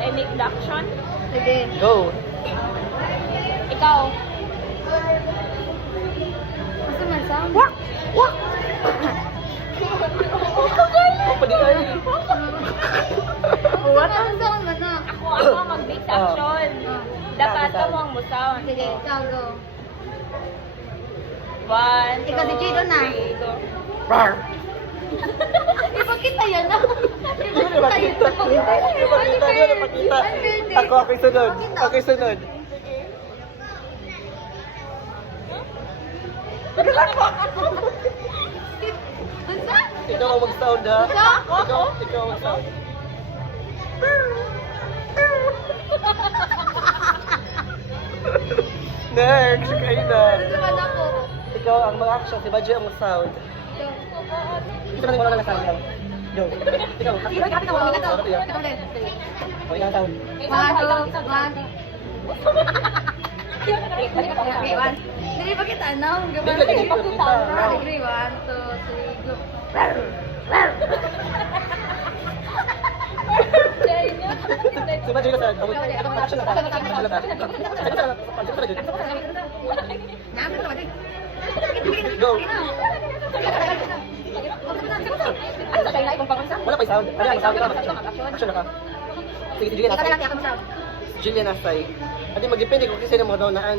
I make the action. Sige. Go. Ikaw. Gusto man sound? Wak! Wak! Pwede ay. What? Ano sound ba na? Ako mag-make the action. Dapat ka mo ang sound. Sige, ikaw go. 1, 2, Ikaw si Jado na. 3, go. Rar! Ipakita yan na. Hindi na makita. Hindi na makita. Ako, ako'y sunod. Ako'y sunod. Unsa? Ikaw ang mag-sound ha. Ikaw? Ikaw ang mag-sound. Next, kayo na. Gusto man ako. Ikaw ang mag-action, si Badji ang mag-sound. Ito na wala lang sound lang. Go. Ikaw. Sige, kapit ako. Ikaw. Kapit ako. Ikaw ulit. Sige. O, ikaw ang sound. 1, 2, 1. Okay, 1. Dili pa kita, no? Dili lagi kita. Sige, 1, 2, 3, go. Si Badji na sound. Action lang. Action lang. Namin to, Badji. Go. Ano sa tayo kung pangunsa? Wala pa yung sound. Ano yan? Sound ka na. Action na ka. Sige, si Julian Ikaw na lang, Asay. ako mo sound. Julian Asay. Adi, mag-depende kung kasi na mga daunaan.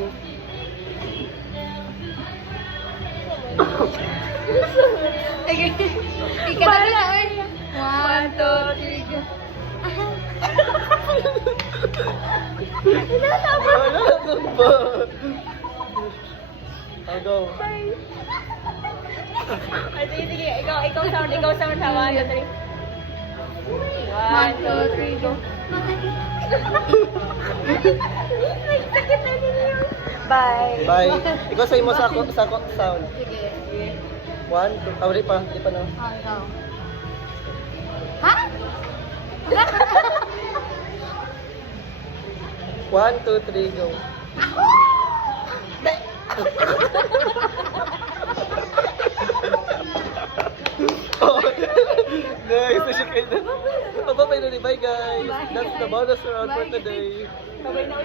Sige. Ikaw na lang, oy. 1, 2, 3, go. Wala doon ba? I'll go. Ay, sige. Ikaw sound sa 1, 2, 3. 1, 2, 3, go. Bye. Bye. Ikaw sa imo sa ako sound. Sige. 1, 2, tawari pa. Di pa na. Ikaw. Ha? 1, 2, 3, go. Oh, nice. Nasya kayo na. Bye guys. That's the bonus round for today.